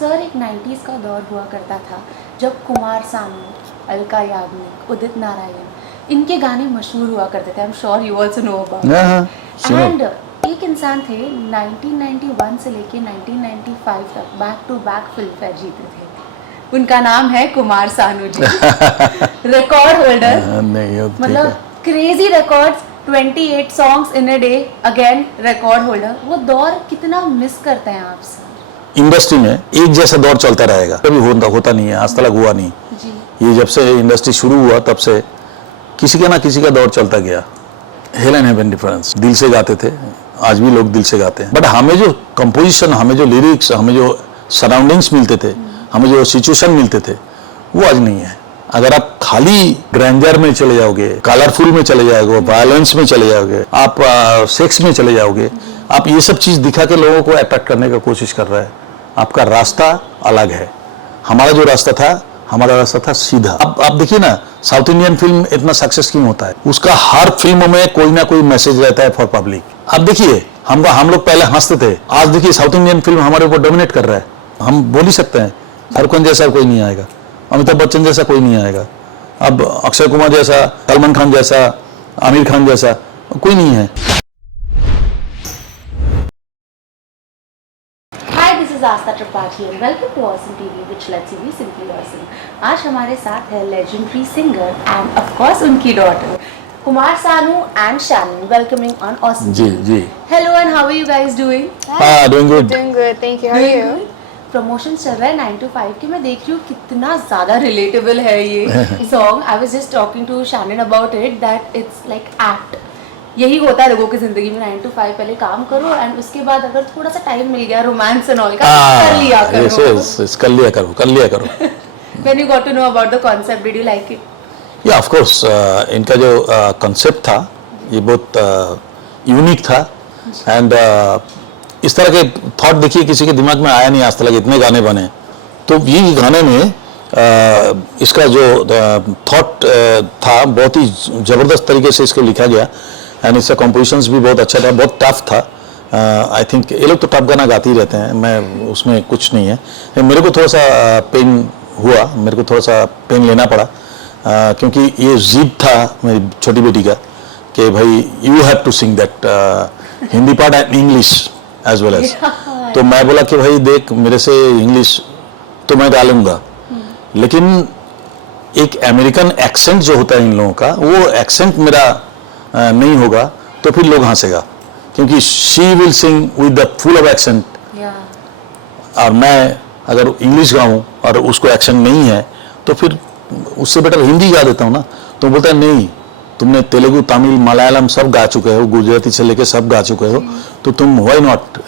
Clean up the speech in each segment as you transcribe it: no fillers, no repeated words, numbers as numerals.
Sir एक 90s का दौर हुआ करता था जब कुमार सानू, अलका याग्निक, उदित नारायण इनके गाने मशहूर हुआ करते थे। I am sure you also know about. And एक इंसान थे 1991 से लेके 1995 तक back to back Filmfare जीते थे। उनका नाम है कुमार सानू जी। रिकॉर्ड होल्डर, मतलब crazy records, 28 songs in a day, again record holder. वो दौर कितना मिस करते हैं आप सर? इंडस्ट्री में एक जैसा दौर चलता रहेगा, कभी होता नहीं है, आज तक हुआ नहीं जी। ये जब से इंडस्ट्री शुरू हुआ तब से किसी का ना किसी का दौर चलता गया। हेल एंड हेवन डिफरेंस, दिल से गाते थे, आज भी लोग दिल से गाते हैं, बट हमें जो कंपोजिशन, हमें जो लिरिक्स, हमें जो सराउंडिंग्स मिलते थे, हमें जो सिचुएशन मिलते थे, वो आज नहीं है। अगर आप खाली ग्रैंडर में चले जाओगे, कलरफुल में चले जाओगे, वायलेंस में चले जाओगे, आप सेक्स में चले जाओगे, आप ये सब चीज दिखा के लोगों को अट्रैक्ट करने का कोशिश कर रहा है। आपका रास्ता अलग है। हमारा जो रास्ता था, हमारा रास्ता था सीधा। अब आप देखिए ना, साउथ इंडियन फिल्म इतना सक्सेस क्यों होता है? उसका हर फिल्म में कोई ना कोई मैसेज रहता है फॉर पब्लिक। अब देखिए, हम लोग पहले हंसते थे, आज देखिए साउथ इंडियन फिल्म हमारे ऊपर डोमिनेट कर रहा है। हम बोल ही सकते हैं, शाहरुख खान जैसा कोई नहीं आएगा, अमिताभ बच्चन जैसा कोई नहीं आएगा, अब अक्षय कुमार जैसा, सलमान खान जैसा, आमिर खान जैसा कोई नहीं है। Welcome to awesome TV which lets you be simply awesome. आज हमारे साथ है legendary singer and of course उनकी daughter Kumar Sanu and Shannon. Welcoming on awesome. जी जी। Hello and how are you guys doing? Doing good, thank you. How are you? Promotion चल रहा है 9 to 5 के, मैं देख रही हूँ कितना ज़्यादा रिलेटेबल है ये song. I was just talking to Shannon about it that it's like act. यही होता है लोगों की जिंदगी में, 9 to 5 पहले काम करो एंड उसके बाद अगर थोड़ा सा टाइम मिल गया रोमांस एंड ऑल का कर लिया करो। कर लिया करो। When you got to know about the concept, did you like it? या ऑफ कोर्स, इनका जो कॉन्सेप्ट था ये बहुत यूनिक था एंड इस तरह के थॉट देखिए किसी के दिमाग में आया नहीं आज तक, इतने गाने बने। तो ये गाने में इसका जो थॉट था बहुत ही ज़बरदस्त तरीके से इसको लिखा गया एंड इसका कंपोजिशंस भी बहुत अच्छा था, बहुत टफ था। आई थिंक ये लोग तो टफ गाना गाते ही रहते हैं, मैं उसमें कुछ नहीं है। मेरे को थोड़ा सा पेन हुआ, मेरे को थोड़ा सा पेन लेना पड़ा क्योंकि ये जिद था मेरी छोटी बेटी का कि भाई you have to sing that Hindi part and English as well as. तो मैं बोला कि भाई देख, मेरे से इंग्लिश तो मैं गा लूँगा, लेकिन एक अमेरिकन एक्सेंट जो होता है इन लोगों का, वो एक्सेंट मेरा नहीं होगा तो फिर लोग हंसेगा, क्योंकि she will sing with the full of accent और मैं अगर इंग्लिश गाऊं और उसको एक्सेंट नहीं है तो फिर उससे बेटर हिंदी गा देता हूँ ना। तो बोलता है नहीं, तुमने तेलुगु, तमिल, मलयालम सब गा चुके हो, गुजराती से लेके सब गा चुके हो, तो तुम व्हाई नॉट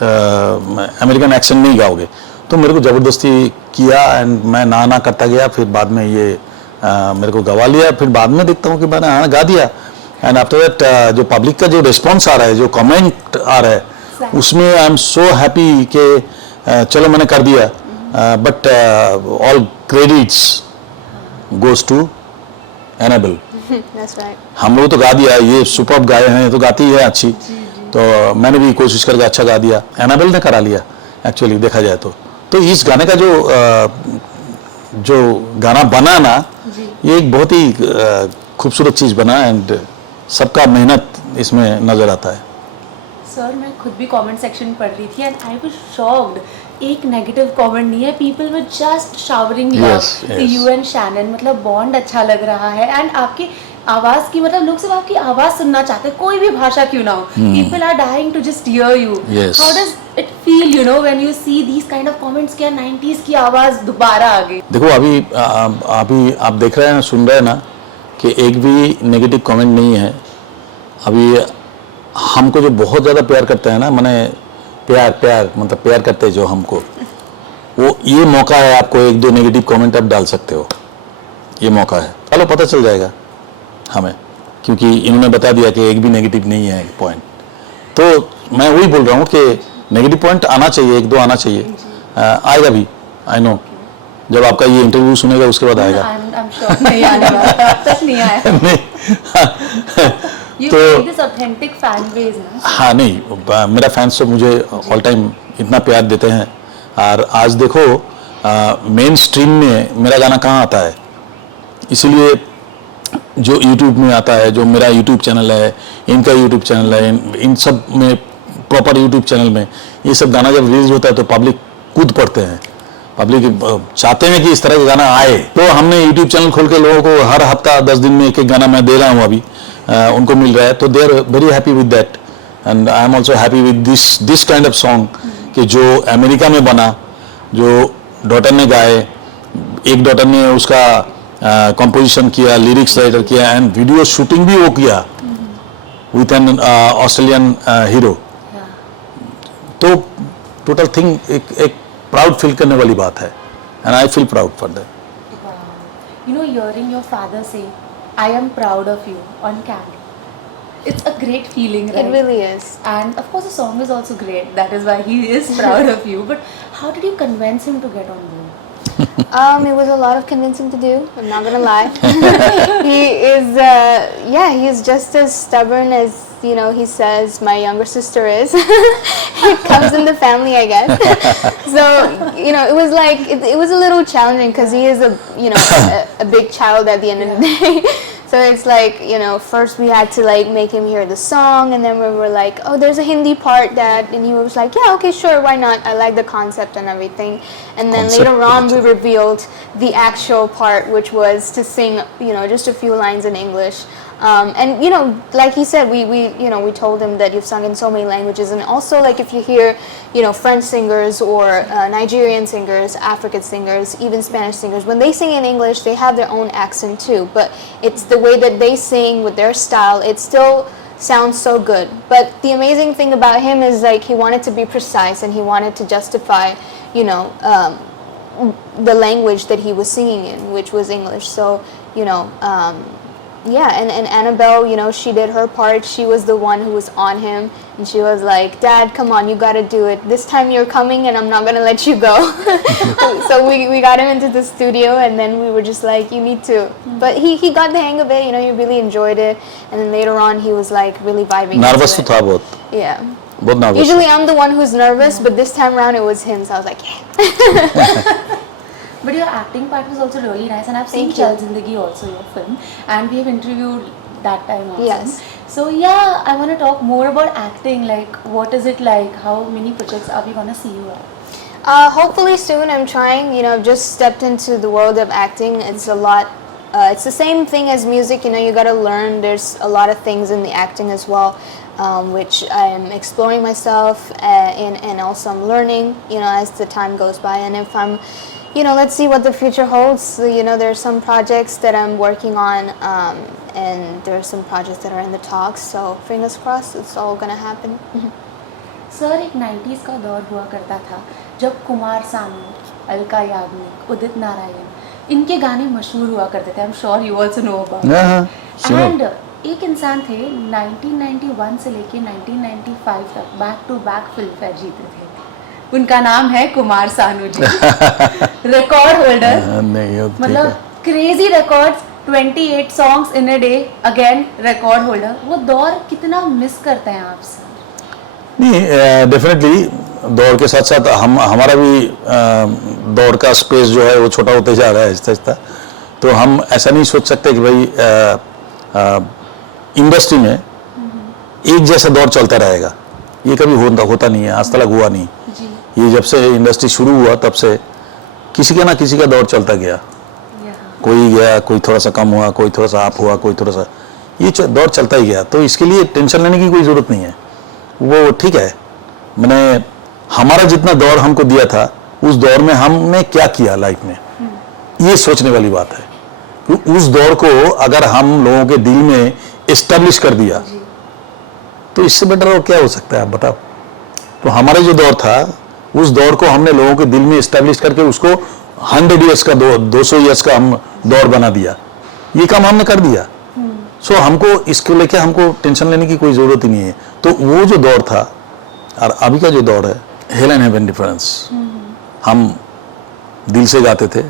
अमेरिकन एक्सेंट नहीं गाओगे? तो मेरे को ज़बरदस्ती किया एंड मैं ना करता गया, फिर बाद में ये मेरे को गवा लिया। फिर बाद में देखता हूँ कि मैंने हाँ गा दिया एंड आफ्टर दैट जो पब्लिक का जो रिस्पॉन्स आ रहा है, जो कमेंट आ रहा है, उसमें आई एम सो हैप्पी कि चलो मैंने कर दिया। But all credits goes to Annabelle. हम लोग तो गा दिया, ये सुपर्ब गाए हैं, तो गाती है अच्छी, तो मैंने भी कोशिश करके अच्छा गा दिया, एनाबेल ने करा लिया एक्चुअली देखा जाए तो इस गाने का जो गाना बना ना, ये एक बहुत ही खूबसूरत चीज़ बना एंड सबका मेहनत इसमें नज़र आता है। सर मैं खुद भी कमेंट सेक्शन पढ़ रही थी एंड आई वाज शॉक्ड। एक नेगेटिव कमेंट नहीं है, people were just showering love to you and Shannon. मतलब बॉन्ड अच्छा लग रहा है एंड आपकी आवाज की, मतलब लोग सिर्फ आपकी आवाज सुनना चाहते हैं, कोई भी भाषा क्यों ना हो। People are dying to just hear you. How does it feel you know when you see these kind of comments कि 90s की आवाज दोबारा आ गई? देखो अभी आप देख रहे हैं, सुन रहे हैं ना कि एक भी नेगेटिव कमेंट नहीं है। अभी हमको जो बहुत ज़्यादा प्यार करते हैं ना, मैंने प्यार मतलब प्यार करते हैं जो हमको, वो ये मौका है, आपको एक दो नेगेटिव कमेंट आप डाल सकते हो, ये मौका है। चलो पता चल जाएगा हमें, क्योंकि इन्होंने बता दिया कि एक भी नेगेटिव नहीं है पॉइंट। तो मैं वही बोल रहा हूँ कि नेगेटिव पॉइंट आना चाहिए, एक दो आना चाहिए, आएगा भी, आई नो। जब आपका ये इंटरव्यू सुनेगा उसके बाद आएगा। I'm sure नहीं आने वाला, अब तक नहीं आया। तो this authentic fan base ना? हाँ नहीं, मेरा फैंस तो मुझे ऑल टाइम इतना प्यार देते हैं। और आज देखो मेन स्ट्रीम में मेरा गाना कहाँ आता है, इसीलिए जो YouTube में आता है, जो मेरा YouTube चैनल है, इनका YouTube चैनल है, इन सब में प्रॉपर YouTube चैनल में ये सब गाना जब रिलीज होता है तो पब्लिक कूद पड़ते हैं, पब्लिक चाहते हैं कि इस तरह का गाना आए। तो हमने YouTube चैनल खोल के लोगों को हर हफ्ता 10 दिन में एक एक गाना मैं दे रहा हूँ अभी, उनको मिल रहा है, तो they are very happy with that and I am also happy with this kind of song कि जो अमेरिका में बना, जो डॉटर ने गाए, एक डॉटर ने उसका कंपोजिशन किया, लिरिक्स राइटर किया एंड वीडियो शूटिंग भी वो किया विथ एन ऑस्ट्रेलियन हीरो। तो टोटल थिंग एक प्राउड फील करने वाली बात है and I feel proud for that. You know, hearing your father say, "I am proud of you" on camera, it's a great feeling, right? It really is. And of course, the song is also great. That is why he is proud of you. But how did you convince him to get on board? It was a lot of convincing to do. I'm not gonna lie. He is, he's just as stubborn as he says my younger sister is. It comes in the family, I guess. So it was like it was a little challenging because he is a big child at the end of the day. So it's like, first we had to like make him hear the song, and then we were like, oh, there's a Hindi part and he was like, yeah, okay, sure, why not? I like the concept and everything. And then later on we revealed the actual part, which was to sing, just a few lines in English. And like he said, we told him that you've sung in so many languages, and also like if you hear French singers or Nigerian singers, African singers, even Spanish singers, when they sing in English they have their own accent too, but it's the way that they sing with their style, it still sounds so good. But the amazing thing about him is like he wanted to be precise and he wanted to justify the language that he was singing in, which was English. So and Annabelle, she did her part. She was the one who was on him, and she was like, Dad, come on, you gotta do it. This time you're coming and I'm not gonna let you go. So we got him into the studio, and then we were just like, you need to. But he got the hang of it, he really enjoyed it. And then later on he was like really vibing. Nervous to tha bahut. Yeah. Bahut nervous. Usually I'm the one who's nervous, but this time around it was him, so I was like, yeah. But your acting part was also really nice, and I've seen Chal Zindagi also, your film, and we have interviewed that time also. Yes. So yeah, I want to talk more about acting. Like, what is it like? How many projects are we gonna see you at? Hopefully soon. I'm trying. I've just stepped into the world of acting. It's a lot. It's the same thing as music. You got to learn. There's a lot of things in the acting as well, which I'm exploring myself and also I'm learning. As the time goes by, and if I'm let's see what the future holds. There's some projects that I'm working on, and there's some projects that are in the talks. So fingers crossed, it's all gonna happen. Sir, एक 90s का दौर हुआ करता था जब कुमार सानू, अलका याग्निक, उदित नारायण, इनके गाने मशहूर हुआ करते थे. I'm sure you also know about it. And एक इंसान थे 1991 से लेके 1995 तक back to back Filmfare जीते थे. उनका नाम है कुमार सानू जी. Record holder. मतलब crazy records, 28 songs in a day, again record holder. वो दौर कितना मिस करते हैं आप सर? नहीं, डेफिनेटली दौर के साथ साथ हमारा भी दौर का स्पेस जो है वो छोटा होते जा रहा है आहिस्ता आहिस्ता. तो हम ऐसा नहीं सोच सकते कि भाई इंडस्ट्री में एक जैसा दौर चलता रहेगा. ये कभी होता नहीं है, आज तक हुआ नहीं. ये जब से इंडस्ट्री शुरू हुआ तब से किसी का ना किसी का दौर चलता गया. कोई गया, कोई थोड़ा सा कम हुआ, कोई थोड़ा सा अप हुआ, कोई थोड़ा सा, ये दौर चलता ही गया. तो इसके लिए टेंशन लेने की कोई ज़रूरत नहीं है. वो ठीक है, मैंने हमारा जितना दौर हमको दिया था उस दौर में हमने क्या किया लाइफ में, ये सोचने वाली बात है. उस दौर को अगर हम लोगों के दिल में एस्टेब्लिश कर दिया तो इससे बेटर और क्या हो सकता है, आप बताओ. तो हमारा जो दौर था उस दौर को हमने लोगों के दिल में एस्टेब्लिश करके उसको 100 ईयर्स का 200 ईयर्स का हम दौर बना दिया. ये काम हमने कर दिया. सो हमको इसको लेके हमको टेंशन लेने की कोई ज़रूरत ही नहीं है. तो वो जो दौर था और अभी का जो दौर है, हेल एंड हेवन डिफरेंस. हम दिल से गाते थे,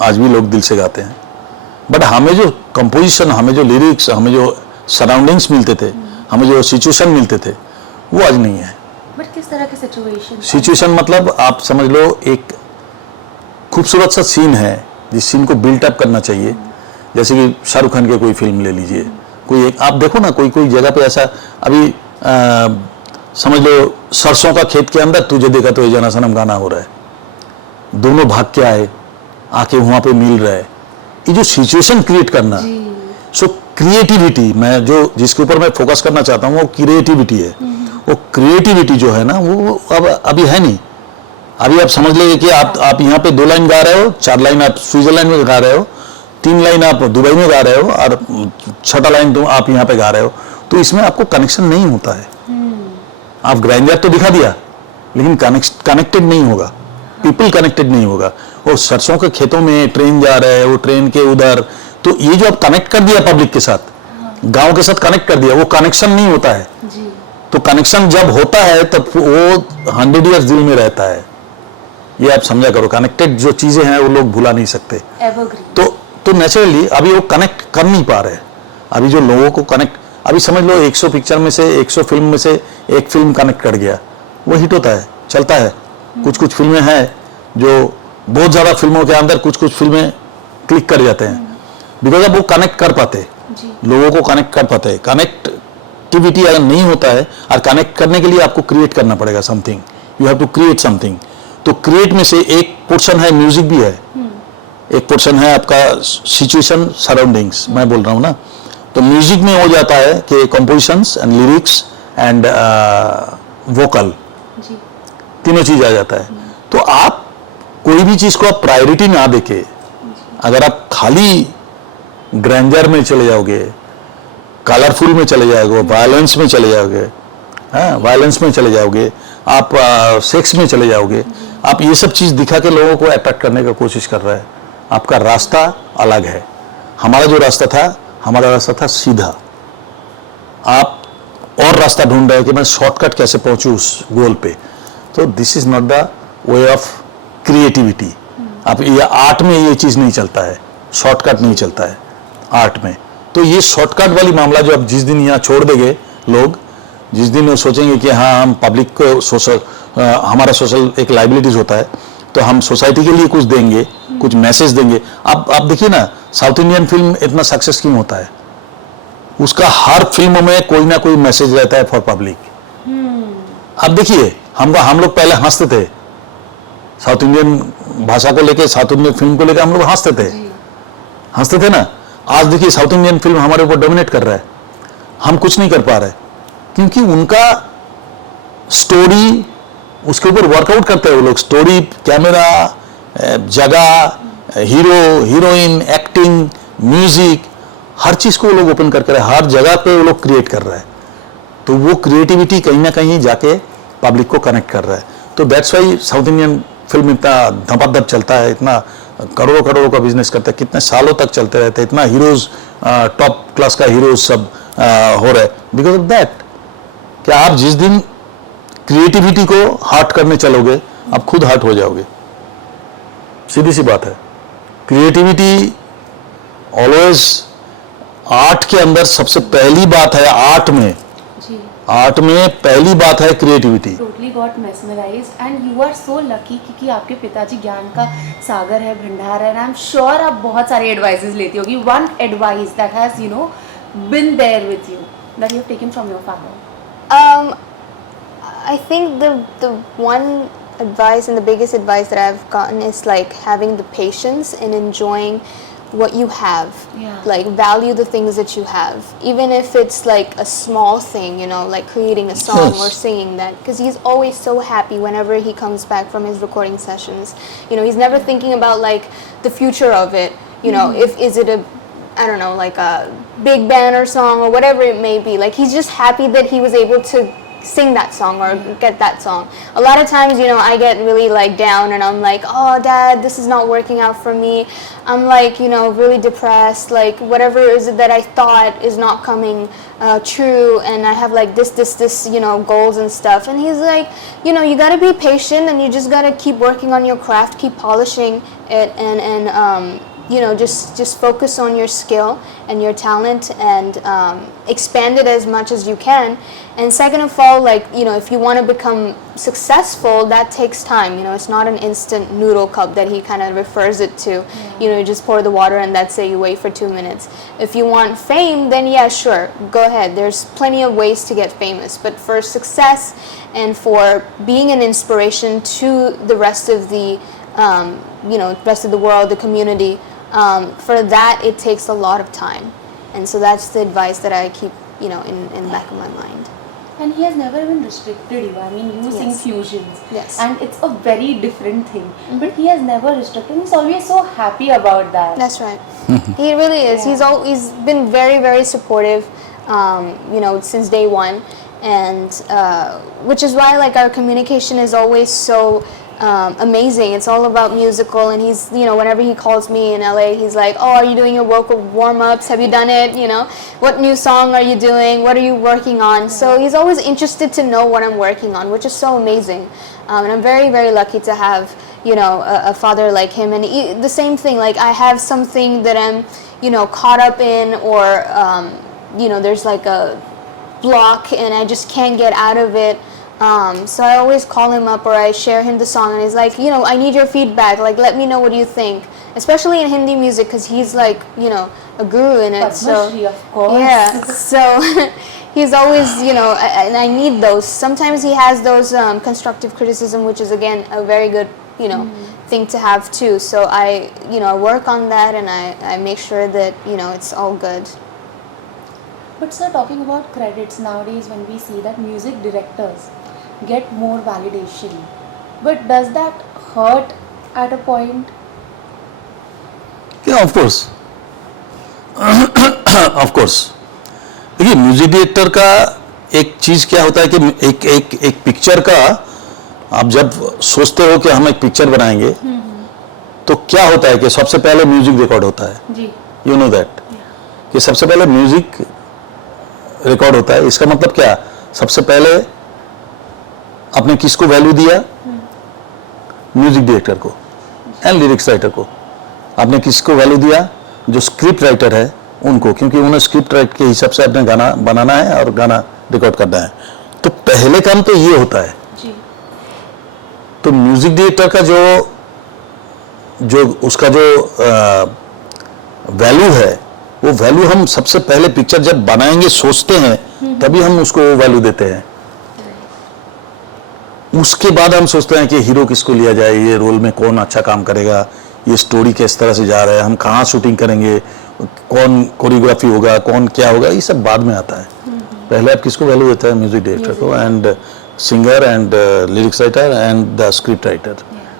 आज भी लोग दिल से गाते हैं, बट हमें जो कंपोजिशन, हमें जो लिरिक्स, हमें जो सराउंडिंग्स मिलते थे, हमें जो सिचुएशन मिलते थे, वो आज नहीं है. बट किस तरह के सिचुएशन? सिचुएशन मतलब आप समझ लो, एक खूबसूरत सा सीन है, जिस सीन को बिल्ट अप करना चाहिए, जैसे कि शाहरुख खान के कोई फिल्म ले लीजिए, कोई एक आप देखो ना, कोई कोई जगह पे ऐसा अभी समझ लो सरसों का खेत के अंदर तुझे देखा तो ये जना सनम गाना हो रहा है, दोनों भाग के आए, आके वहां पे मिल रहा है, ये जो सिचुएशन क्रिएट करना, सो क्रिएटिविटी, मैं जो जिसके ऊपर मैं फोकस करना चाहता हूँ वो क्रिएटिविटी है। वो क्रिएटिविटी जो है ना वो अब अभी है नहीं। अभी आप समझ लीजिए कि आप यहाँ पे 2 लाइन गा रहे हो, 4 लाइन आप स्विट्जरलैंड में गा रहे हो, 3 लाइन आप दुबई में गा रहे हो और 6ठा लाइन तो आप यहाँ पे गा रहे हो, तो इसमें आपको कनेक्शन नहीं होता है। आप ग्राइंडर तो दिखा दिया लेकिन कनेक्टेड नहीं होगा, पीपल कनेक्टेड नहीं होगा। वो सरसों के खेतों में ट्रेन जा रहा है, वो ट्रेन के उधर, तो ये जो आप कनेक्ट कर दिया पब्लिक के साथ, गांव के साथ कनेक्ट कर दिया, वो कनेक्शन नहीं होता है जी। तो कनेक्शन जब होता है तब वो 100 ईयर्स दिल में रहता है। ये आप समझा करो, कनेक्टेड जो चीजें हैं वो लोग भुला नहीं सकते। एवरग्रीन। तो नेचुरली अभी वो कनेक्ट कर नहीं पा रहे। अभी जो लोगों को कनेक्ट, अभी समझ लो 100 पिक्चर में से 100 फिल्म में से एक फिल्म कनेक्ट कर गया, वो हिट होता है, चलता है। कुछ कुछ फिल्में हैं जो बहुत ज्यादा फिल्मों के अंदर कुछ कुछ फिल्में क्लिक कर जाते हैं, बिकॉज अब वो कनेक्ट कर पाते, लोगों को कनेक्ट कर पाते हैं। कनेक्टिविटी अगर नहीं होता है, और कनेक्ट करने के लिए आपको क्रिएट करना पड़ेगा something, you have to create something. तो क्रिएट में से एक पोर्शन है म्यूजिक भी है, एक पोर्शन है आपका सिचुएशन सराउंडिंग्स, मैं बोल रहा हूँ ना। तो म्यूजिक में हो जाता है कि compositions and lyrics and vocal, तीनों चीज आ जाता है। तो आप कोई भी चीज को आप प्रायोरिटी ना देके, अगर आप खाली ग्रैंडर में चले जाओगे, कलरफुल में चले जाओगे, वायलेंस में चले जाओगे, वायलेंस में चले जाओगे, आप सेक्स में चले जाओगे, आप ये सब चीज दिखा के लोगों को अट्रैक्ट करने का कोशिश कर रहा है। आपका रास्ता अलग है। हमारा जो रास्ता था, हमारा रास्ता था सीधा। आप और रास्ता ढूंढ रहे हो कि मैं शॉर्टकट कैसे पहुंचूं उस गोल पे। तो this is not the way of creativity. आप ये आर्ट में ये चीज नहीं चलता है, शॉर्टकट नहीं चलता है आर्ट में। तो ये शॉर्टकट वाली मामला जो अब जिस दिन यहाँ छोड़ देंगे लोग, जिस दिन वो सोचेंगे कि हाँ हम पब्लिक को सोशल, हमारा सोशल एक लाइबिलिटीज होता है, तो हम सोसाइटी के लिए कुछ देंगे, कुछ मैसेज देंगे। आप देखिए ना, साउथ इंडियन फिल्म इतना सक्सेस क्यों होता है? उसका हर फिल्म में कोई ना कोई मैसेज रहता है फॉर पब्लिक। अब देखिए, हम लोग पहले हंसते थे साउथ इंडियन भाषा को लेके, साउथ इंडियन फिल्म को लेकर हम लोग हंसते थे ना। आज देखिए साउथ इंडियन फिल्म हमारे ऊपर डोमिनेट कर रहा है, हम कुछ नहीं कर पा रहे, क्योंकि उनका स्टोरी, उसके ऊपर वर्कआउट करते हैं वो लोग। स्टोरी, कैमरा, जगह, हीरो हीरोइन, एक्टिंग, म्यूजिक, हर चीज को वो लोग ओपन करके रहे, हर जगह पे वो लोग क्रिएट कर रहे हैं। तो वो क्रिएटिविटी कहीं ना कहीं जाके पब्लिक को कनेक्ट कर रहा है। तो that's why south Indian film इतना धपाधप चलता है, इतना करोड़ों करोड़ों का बिजनेस करता है, कितने सालों तक चलते रहते हैं, इतना हीरोज, टॉप क्लास का हीरोज सब हो रहा है, बिकॉज ऑफ दैट। क्या आप जिस दिन क्रिएटिविटी को हार्ट करने चलोगे, आप खुद हार्ट हो जाओगे। सीधी सी बात है। क्रिएटिविटी ऑलवेज, आर्ट के अंदर सबसे पहली बात है, आर्ट में पहली बात है creativity. Totally got mesmerised and you are so lucky क्योंकि आपके पिताजी ज्ञान का सागर है, भंडार है। आई एम श्योर आप बहुत सारे एडवाइसेस लेती होगी। One advice that has been there with you that you have taken from your father. I think the one advice and the biggest advice that I've gotten is like having the patience and enjoying what you have. Like value the things that you have, even if it's like a small thing, like creating a song or singing that, because he's always so happy whenever he comes back from his recording sessions. He's never thinking about like the future of it, if is it a, I don't know, like a big band or song or whatever it may be. Like he's just happy that he was able to sing that song or get that song. A lot of times, I get really like down and I'm like, oh dad, this is not working out for me. I'm like, really depressed, like whatever is it that I thought is not coming true, and I have like this goals and stuff. And he's like, you got to be patient and you just got to keep working on your craft, keep polishing it, and you know, just focus on your skill and your talent and expand it as much as you can. And second of all, like, you know, if you want to become successful, that takes time. You know, it's not an instant noodle cup that he kind of refers it to. You know, you just pour the water and that's it, you wait for 2 minutes. If you want fame, then yeah, sure, go ahead. There's plenty of ways to get famous. But for success and for being an inspiration to the rest of the, you know, rest of the world, the community, for that it takes a lot of time. And so that's the advice that I keep, you know, in the back of my mind. And he has never been restricted you. I mean, you sing Yes. fusions. Yes. And it's a very different thing. But he has never restricted. He's always so happy about that. That's right. He really is. Yeah. He's been very, very supportive, you know, since day one. And which is why, like, our communication is always so amazing. It's all about musical, and he's, you know, whenever he calls me in LA, he's like, oh, are you doing your vocal warm-ups? Have you done it? You know, what new song are you doing? What are you working on? So he's always interested to know what I'm working on, which is so amazing. And I'm very, very lucky to have, you know, a father like him. And the same thing, like, I have something that I'm, you know, caught up in, or, you know, there's like a block and I just can't get out of it. So I always call him up or I share him the song, and he's like, you know, I need your feedback, like, let me know what you think, especially in Hindi music, because he's like, you know, a guru in it. So Padma Shri, of course. yeah, so he's always, you know, and I need those. Sometimes he has those constructive criticism, which is again a very good, you know, thing to have too. So I, you know, I work on that, and I make sure that, you know, it's all good. But sir, talking about credits, nowadays when we see that music directors get more validation, but does that hurt at a point? Yeah, of course. Of course. देखिए, music director का एक चीज क्या होता है कि एक picture का आप जब सोचते हो कि हम एक पिक्चर बनाएंगे, तो क्या होता है कि सबसे पहले म्यूजिक रिकॉर्ड होता है. जी. यू नो दैट कि सबसे पहले म्यूजिक रिकॉर्ड होता है. इसका मतलब क्या, सबसे पहले आपने किसको वैल्यू दिया, म्यूजिक डायरेक्टर को एंड लिरिक्स राइटर को. आपने किसको वैल्यू दिया, जो स्क्रिप्ट राइटर है उनको, क्योंकि उन्हें स्क्रिप्ट राइट के हिसाब से अपने गाना बनाना है और गाना रिकॉर्ड करना है. तो पहले काम तो ये होता है. जी. तो म्यूजिक डायरेक्टर का जो उसका जो वैल्यू है, वो वैल्यू हम सबसे पहले पिक्चर जब बनाएंगे सोचते हैं, तभी हम उसको वो वैल्यू देते हैं. उसके बाद हम सोचते हैं कि हीरो किसको लिया जाए, ये रोल में कौन अच्छा काम करेगा, ये स्टोरी किस तरह से जा रहा है, हम कहाँ शूटिंग करेंगे, कौन कोरियोग्राफी होगा, कौन क्या होगा, ये सब बाद में आता है. पहले आप किसको वैल्यू देते हैं, म्यूजिक डायरेक्टर को and singer and lyrics writer and the script writer,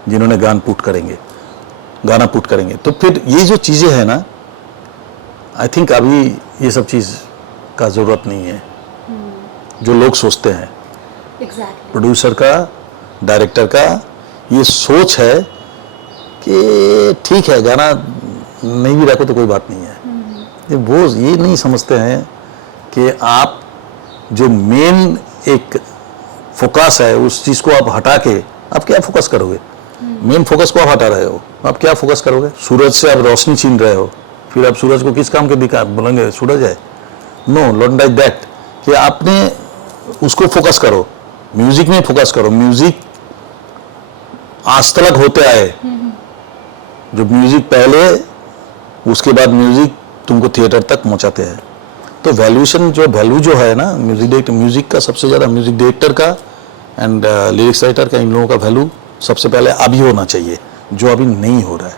जिन्होंने गाना पुट करेंगे. तो फिर ये जो चीज़ें हैं ना, आई थिंक अभी ये सब चीज़ का ज़रूरत नहीं है. जो लोग सोचते हैं, Exactly. प्रोड्यूसर का, डायरेक्टर का ये सोच है कि ठीक है, गाना नहीं भी रखो तो कोई बात नहीं है. ये नहीं समझते हैं कि आप जो मेन एक फोकस है उस चीज़ को आप हटा के आप क्या फोकस करोगे. मेन फोकस को आप हटा रहे हो, आप क्या फोकस करोगे. सूरज से आप रोशनी छीन रहे हो, फिर आप सूरज को किस काम के दिखा बोलेंगे सूरज है. No, not like that. कि आपने उसको फोकस करो, म्यूजिक में फोकस करो. म्यूजिक आज तक होते आए, जो म्यूजिक पहले, उसके बाद म्यूजिक तुमको थिएटर तक पहुंचाते हैं. तो वैल्यूएशन जो वैल्यू जो है ना, म्यूजिक का सबसे ज़्यादा म्यूजिक डायरेक्टर का एंड लिरिक्स राइटर का, इन लोगों का वैल्यू सबसे पहले अभी होना चाहिए, जो अभी नहीं हो रहा है.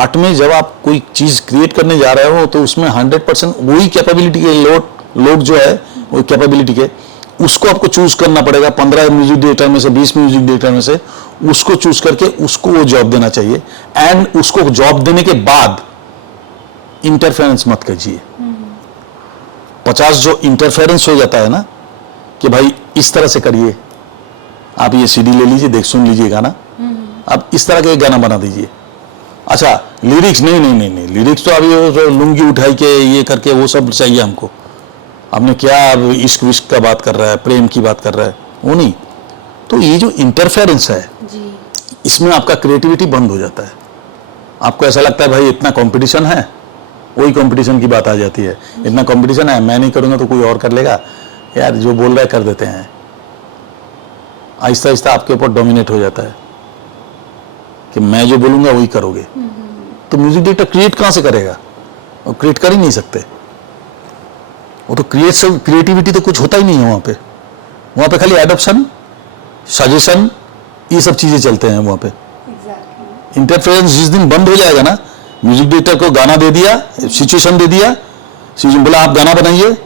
आर्ट में जब आप कोई चीज़ क्रिएट करने जा रहे हो तो उसमें 100% वही कैपेबिलिटी के लोग जो है, वही कैपेबिलिटी के, उसको आपको चूज करना पड़ेगा. 15 म्यूजिक डायरेक्टर में से, 20 म्यूजिक डायरेक्टर में से उसको चूज करके उसको वो जॉब देना चाहिए. एंड उसको जॉब देने के बाद इंटरफेरेंस मत कीजिए. 50 जो इंटरफेरेंस हो जाता है ना, कि भाई इस तरह से करिए, आप ये सीडी ले लीजिए, सुन लीजिए गाना, आप इस तरह का गाना बना दीजिए. अच्छा, लिरिक्स नहीं, लिरिक्स तो अभी लुंगी उठाई के ये करके वो सब चाहिए हमको. आपने क्या इश्क विश्क का बात कर रहा है, प्रेम की बात कर रहा है, वो नहीं. तो ये जो इंटरफेरेंस है, जी. इसमें आपका क्रिएटिविटी बंद हो जाता है. आपको ऐसा लगता है भाई इतना कंपटीशन है, वही कंपटीशन की बात आ जाती है, इतना कंपटीशन है, मैं नहीं करूँगा तो कोई और कर लेगा, यार जो बोल रहा है कर देते हैं। आहिस्ता आहिस्ता आपके ऊपर डोमिनेट हो जाता है कि मैं जो बोलूँगा वही करोगे। तो म्यूजिक डायरेक्टर क्रिएट कहाँ से करेगा? वो क्रिएट कर ही नहीं सकते, वो तो क्रिएटिविटी तो कुछ होता ही नहीं है वहाँ पे खाली एडॉप्शन, सजेशन, ये सब चीज़ें चलते हैं वहाँ पे। इंटरफेरेंस जिस दिन बंद हो जाएगा ना, म्यूजिक डायरेक्टर को गाना दे दिया, सिचुएशन दे दिया, बोला आप गाना बनाइए,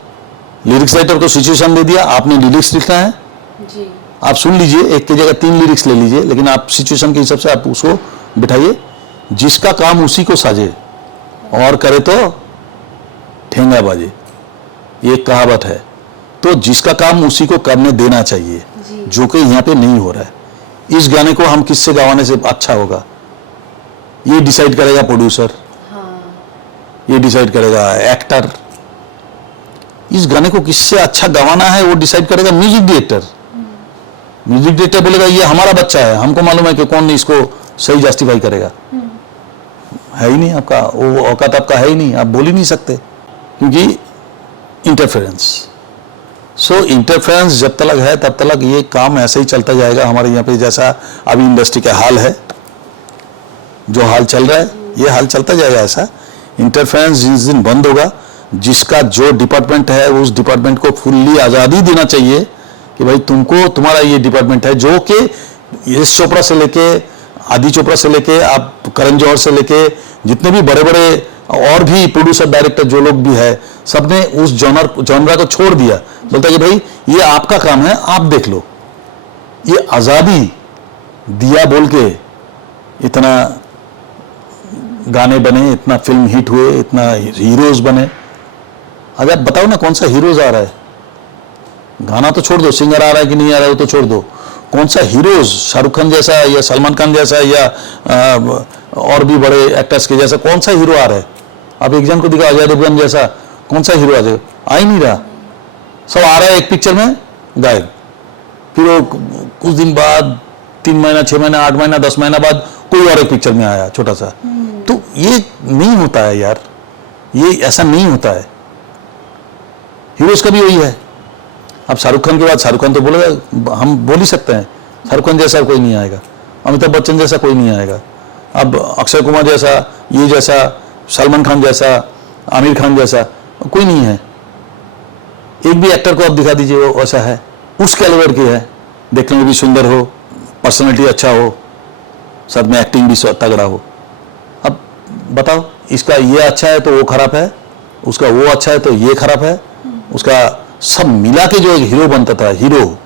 लिरिक्स राइटर को सिचुएशन दे दिया, आपने लिरिक्स लिखना है जी। आप सुन लीजिए, एक की जगह 3 लिरिक्स ले लीजिए, लेकिन आप सिचुएशन के हिसाब से आप उसको बिठाइए, जिसका काम उसी को साजे और करे तो ठेंगा बाजे, ये एक कहावत है। तो जिसका काम उसी को करने देना चाहिए, जो कि यहाँ पे नहीं हो रहा है। इस गाने को हम किससे गवाने से अच्छा होगा, ये डिसाइड करेगा प्रोड्यूसर, ये डिसाइड करेगा एक्टर। इस गाने को किससे अच्छा गवाना है वो डिसाइड करेगा म्यूजिक डायरेक्टर। म्यूजिक डायरेक्टर बोलेगा ये हमारा बच्चा है, हमको मालूम है कि कौन इसको सही जस्टिफाई करेगा। है ही नहीं आपका वो औकात, आपका है ही नहीं, आप बोल ही नहीं सकते, क्योंकि इंटरफेरेंस। सो इंटरफेरेंस जब तक है तब तक ये काम ऐसे ही चलता जाएगा हमारे यहाँ पे, जैसा अभी इंडस्ट्री का हाल है, जो हाल चल रहा है ये हाल चलता जाएगा ऐसा। इंटरफेरेंस जिस दिन बंद होगा, जिसका जो डिपार्टमेंट है उस डिपार्टमेंट को फुल्ली आज़ादी देना चाहिए कि भाई तुमको तुम्हारा ये डिपार्टमेंट है, जो कि यश चोपड़ा से लेके आदि चोपड़ा से लेके आप करण जौहर से लेके जितने भी बड़े बड़े और भी प्रोड्यूसर डायरेक्टर जो लोग भी है, सबने उस जॉनरा को छोड़ दिया। बोलता है कि भाई ये आपका काम है, आप देख लो। ये आज़ादी दिया बोल के इतना गाने बने, इतना फिल्म हिट हुए, इतना हीरोज बने। अगर आप बताओ ना कौन सा हीरोज आ रहा है, गाना तो छोड़ दो, सिंगर आ रहा है कि नहीं आ रहा है वो तो छोड़ दो, कौन सा हीरोज शाहरुख खान जैसा या सलमान खान जैसा या और भी बड़े एक्टर्स के जैसा कौन सा हीरो आ रहा है? आप एक जन को दिखाओ, अजय देवगन जैसा कौन सा हीरो आ ही नहीं रहा। सब आ रहा है एक पिक्चर में गायब, फिर वो कुछ दिन बाद 3 महीना 6 महीना 8 महीना 10 महीना बाद कोई और एक पिक्चर में आया छोटा सा। तो ये नहीं होता है यार, ये ऐसा नहीं होता है। हीरोज का भी वही है। अब शाहरुख खान के बाद शाहरुख खान तो बोलेगा, हम बोल ही सकते हैं शाहरुख खान जैसा कोई नहीं आएगा, अमिताभ बच्चन जैसा कोई नहीं आएगा, अब अक्षय कुमार जैसा, ये जैसा, सलमान खान जैसा, आमिर खान जैसा कोई नहीं है। एक भी एक्टर को आप दिखा दीजिए वो वैसा है, उस कैलिबर की है, देखने में भी सुंदर हो, पर्सनैलिटी अच्छा हो, साथ में एक्टिंग भी तगड़ा हो। अब बताओ, इसका ये अच्छा है तो वो खराब है, उसका वो अच्छा है तो ये खराब है, उसका सब मिला के जो एक हीरो बनता था, हीरो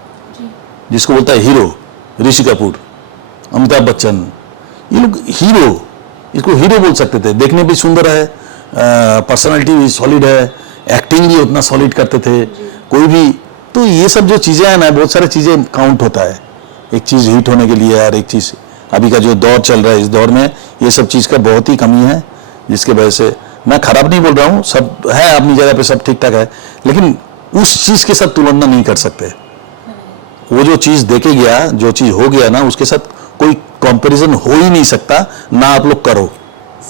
जिसको बोलता है हीरो, ऋषि कपूर, अमिताभ बच्चन, ये लोग हीरो, इसको हीरो बोल सकते थे। देखने भी सुंदर है, पर्सनालिटी भी सॉलिड है, एक्टिंग भी उतना सॉलिड करते थे कोई भी। तो ये सब जो चीज़ें हैं ना, बहुत सारी चीज़ें काउंट होता है एक चीज़ हिट होने के लिए यार। एक चीज़ अभी का जो दौर चल रहा है, इस दौर में ये सब चीज़ का बहुत ही कमी है, जिसके वजह से मैं खराब नहीं बोल रहा हूँ, सब है अपनी जगह पे, सब ठीक ठाक है, लेकिन उस चीज़ के साथ तुलना नहीं कर सकते। वो जो चीज़ देके गया, जो चीज़ हो गया ना, उसके साथ कोई कंपैरिजन हो ही नहीं सकता, ना आप लोग करो।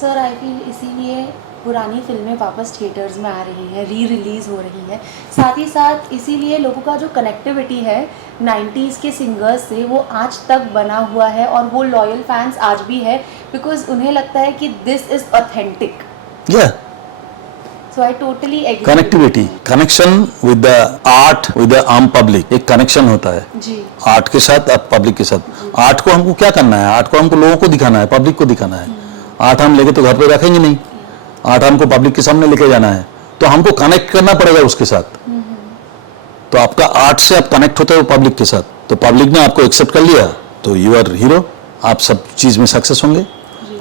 सर आई फील इसीलिए पुरानी फिल्में वापस थिएटर्स में आ रही हैं, री रिलीज़ हो रही है, साथ ही साथ इसीलिए लोगों का जो कनेक्टिविटी है 90s के सिंगर्स से वो आज तक बना हुआ है, और वो लॉयल फैंस आज भी है, बिकॉज उन्हें लगता है कि this is authentic. Yeah. So I totally agree. Connectivity, connection with the art, with the आम पब्लिक, एक कनेक्शन होता है जी। आर्ट के साथ, पब्लिक के साथ। आर्ट को हमको क्या करना है? आर्ट को हमको लोगों को दिखाना है, पब्लिक को दिखाना है। आर्ट हम लेके तो घर पे रखेंगे नहीं, आर्ट हमको पब्लिक के सामने लेके जाना है, तो हमको कनेक्ट करना पड़ेगा उसके साथ। तो आपका आर्ट से आप कनेक्ट होते हो पब्लिक के साथ, तो पब्लिक ने आपको एक्सेप्ट कर लिया तो यू आर हीरो, आप सब चीज में सक्सेस होंगे।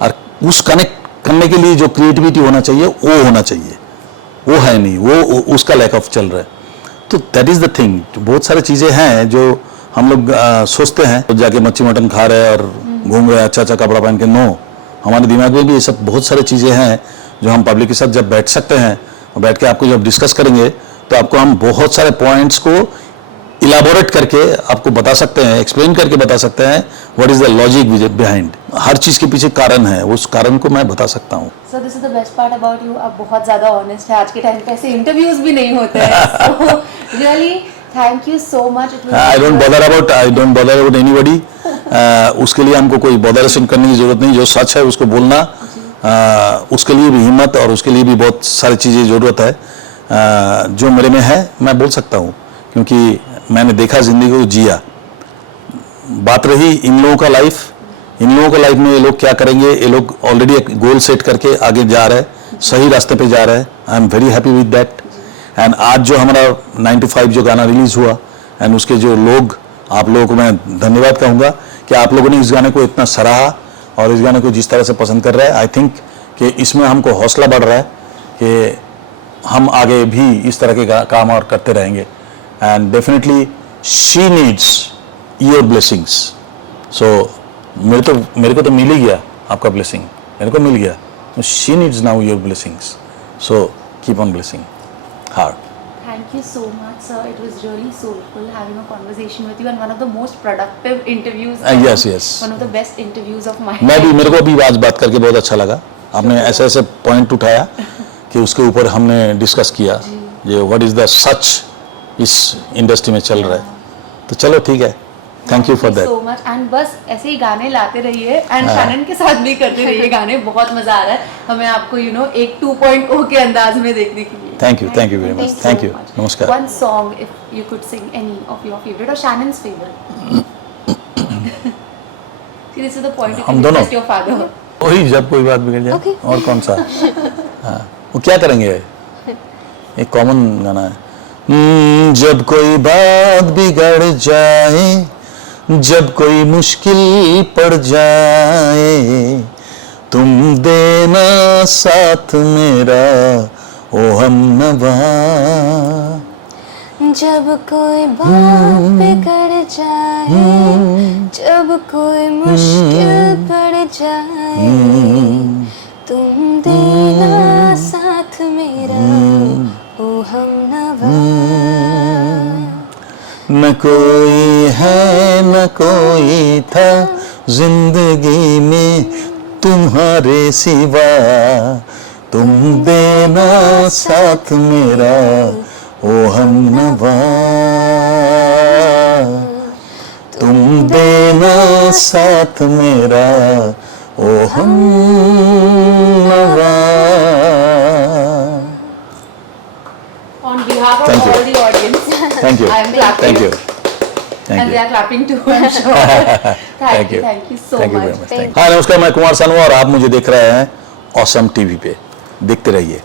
और उस कनेक्ट करने के लिए जो क्रिएटिविटी होना चाहिए वो होना चाहिए, वो है नहीं, वो उसका लैक ऑफ चल रहा है। तो दैट इज द थिंग। बहुत सारी चीजें हैं जो हम लोग सोचते हैं, तो जाके मच्छी मटन खा रहे हैं और घूम रहे हैं अच्छा अच्छा कपड़ा पहन के। नो, हमारे दिमाग में भी ये सब बहुत सारी चीजें हैं जो हम पब्लिक के साथ जब बैठ सकते हैं, और बैठ के आपको जब डिस्कस करेंगे तो आपको हम बहुत सारे पॉइंट्स को इलाबोरेट करके आपको बता सकते हैं, एक्सप्लेन करके बता सकते हैं what is the logic behind. हर चीज के पीछे कारण है, उस कारण को मैं बता सकता हूँ। So this is the best part about you, आप बहुत ज्यादा ऑनेस्ट है। आज के टाइम पे ऐसे इंटरव्यूज भी नहीं होते हैं। Really thank you so much. I don't bother about anybody. उसके लिए हमको कोई बॉदरेशन करने की जरूरत नहीं। जो सच है उसको बोलना, उसके लिए भी हिम्मत और उसके लिए भी बहुत सारी चीजें जरूरत है। जो मेरे में है मैं बोल सकता हूँ, क्योंकि मैंने देखा, जिंदगी को जिया। बात रही इन लोगों का लाइफ में, ये लोग क्या करेंगे, ये लोग ऑलरेडी एक गोल सेट करके आगे जा रहे हैं, सही रास्ते पे जा रहे हैं। I am very happy with that. And आज जो हमारा 9 to 5 जो गाना रिलीज हुआ, एंड उसके जो लोग, आप लोगों को मैं धन्यवाद कहूँगा कि आप लोगों ने इस गाने को इतना सराहा और इस गाने को जिस तरह से पसंद कर रहे हैं। आई थिंक कि इसमें हमको हौसला बढ़ रहा है कि हम आगे भी इस तरह के काम और करते रहेंगे। And definitely she needs your blessings. So मेरे को तो मिल ही गया आपका ब्लेसिंग, मेरे को मिल गया। She needs now your blessings. So keep on blessing hard. Thank you so much, sir. It was really soulful having a conversation with you and one of the most productive interviews. Yes. One of the best interviews of my मेरे को भी आज बात करके बहुत अच्छा लगा। आपने ऐसे पॉइंट उठाया कि उसके ऊपर हमने डिस्कस किया, ये व्हाट इज द सच इस इंडस्ट्री में चल रहा है। तो चलो ठीक है, thank you for that so much. And बस ऐसे ही गाने लाते रहिए एंड शैनन के साथ भी करते रहिए गाने। बहुत मजा आ रहा है हमें आपको एक 2.0 के अंदाज में देखने के लिए। Thank you very much. Thank you, नमस्कार। One song if you could sing any of your favorite or Shannon's favorite. See, this is the point. You हम can दोनों। request your father. वही, जब कोई बात बिगड़ जाए। Okay. और कौन सा? हाँ, वो क्या करेंगे? एक कॉमन गाना है। जब कोई बात बिगड़ जाए, जब कोई मुश्किल पड़ जाए, तुम देना साथ मेरा ओ हमनवा। जब कोई बात बिगड़ जाए, जब कोई मुश्किल पड़ जाए, तुम देना साथ मेरा ओ हमनवा। न कोई है न कोई था जिंदगी में तुम्हारे सिवा, तुम देना साथ मेरा ओ हमनवा, तुम देना साथ मेरा ओ हमनवा। On behalf of Thank you. all the audience, Thank you. I am clapping. Thank you. Thank And you. they are clapping too, I'm sure. Thank you. Thank you so Thank you much. very much. हाँ, नमस्कार, मैं कुमार सानू और आप मुझे देख रहे हैं awesome TV पे। देखते रहिए।